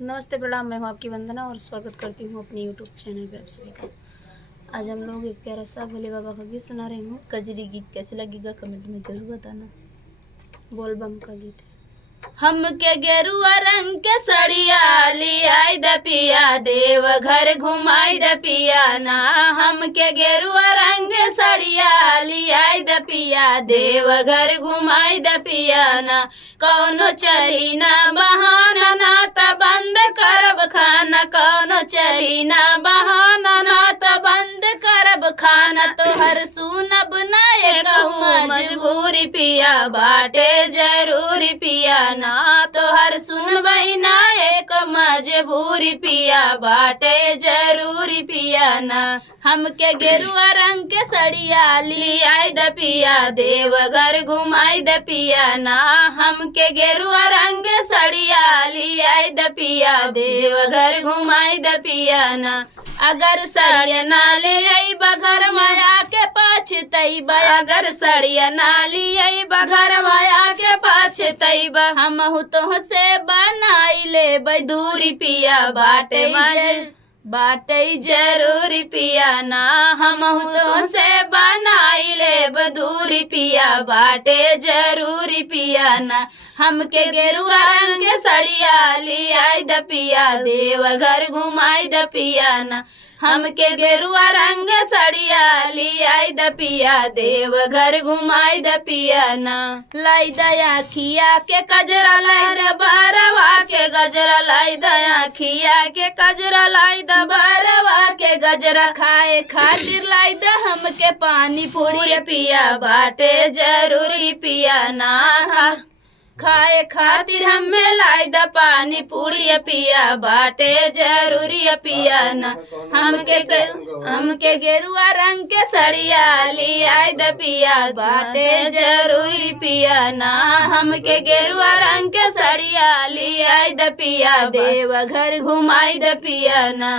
नमस्ते प्रणाम, मैं हूँ आपकी वंदना और स्वागत करती हूँ अपने यूट्यूब चैनल पे आप सभी का। आज हम लोग एक प्यारा सा भोले बाबा का गीत सुना रहे हूँ। कजरी गीत कैसे लगेगा कमेंट में ज़रूर बताना। बोल बम का गीत है। हम के गेरुआ रंग के सड़िया लियाई द पिया, देव घर घुमाई द पिया ना। हम के गेरुआ रंग के सड़िया लियाई द पिया, देव घर घुमाई द पिया ना। कौनो चली ना बहाना ना त बंद करब खाना, कौनो चली ना बहाना ना त बंद करब खाना। तोहर सुनब ना कहूँ मजबूरी पिया, बाटे जरूरी पिया ना। तोहर सुनबई ना एक मजबूरी पिया, बाटे जरूरी पिया ना। हमके गेरुआ रंग के सड़िया लियाई द पिया, देव घर घुमाई द पिया ना। हमके गेरुआ रंग के सड़िया लियाई द पिया, देव घर घुमाई द पिया ना। अगर सड़िया ना ले आई बगर माया के पछतैबा, अगर सड़िया ना ले आई बगर माया के पछतैबा। हमहु तो से बनाई ले दूरी पिया, बाटे जरूरी पिया ना। हमहु तो से बनाई ले दूरी पिया, बाटे जरूरी पिया ना। हमके गेरुआ रंग के सड़िया लियाई द पिया, देव घर घुमाई द पिया ना। हमके गेरुआ रंग सड़िया लियाई द पिया, देव घर घुमाई द पिया ना। लाई दया खिया के कजरा लाई द बरवा के गजरा, लाई दया खिया के कजरा लाई द बरवा के गजरा। खाए खातिर लाई द हमके पानी पूरी पिया, बाटे जरूरी पिया ना। खाए खातिर हमें लाई द पानी पूरी पिया, बाटे जरूरी पिया ना। हमके गेरुआ रंग के सड़िया लियाई द पिया, बाटे जरूरी पिया ना। हमके गेरुआ रंग के सड़िया लियाई द पिया, देव घर घुमाई द पिया ना।